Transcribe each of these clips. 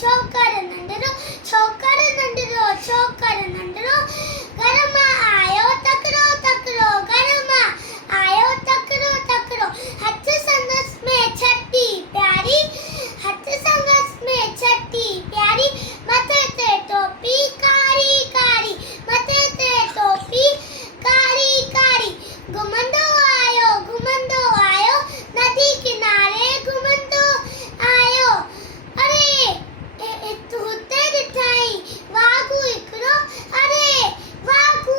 छोकर नंढड़ो छोकर नंढड़ो छोकर नंढड़ो घर मां आयो तकड़ो तकड़ो घर मां आयो तकड़ो तकड़ो हथ संगस में छठी प्यारी हथ संगस में छठी प्यारी मथे ते टोपी कारी कारी मथे ते टोपी कारी कारी घुमंदो आयो नदी किनारे घुमंदो आयो अरे तू हुते ॾिठाई वाघू हिकिड़ो अरे वाघू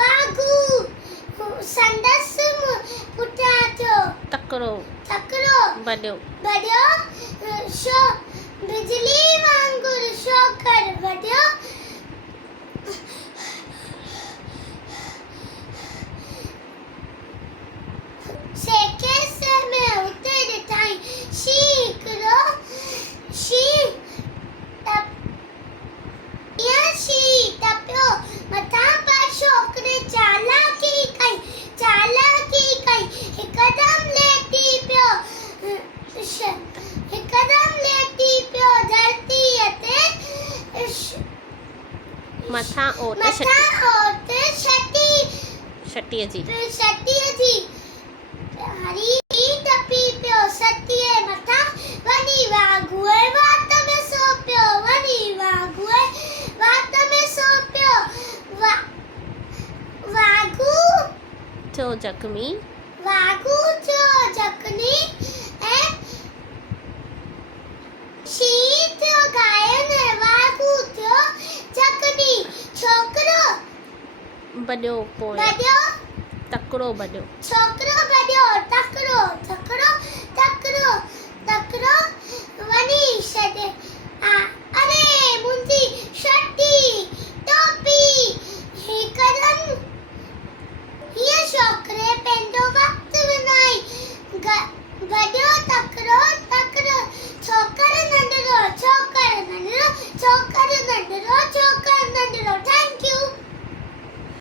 वाघू संदस पुठियां थियो तकिड़ो तकिड़ो वॾियो वॾियो शो बिजली वांगुरु शोकर वॾियो सेके से में हुते ॾिठाई शींहुं हिकिड़ो शींहुं टपियो मथां पर छोकिरे चालाकी कई हिकदम लेटी पियो धरतीअ ते मथां ओट छटीअ जी हरी टपी पियो सतीअ मथां वञी वाघूअ वात में सो पियो वाघू थियो जख्मी ऐं शींहुं थियो घायल वाघू थियो जख्मी छोकिरो वॾियो पोइ वॾियो तकिड़ो वॾियो छोकिरो वॾियो तकिड़ो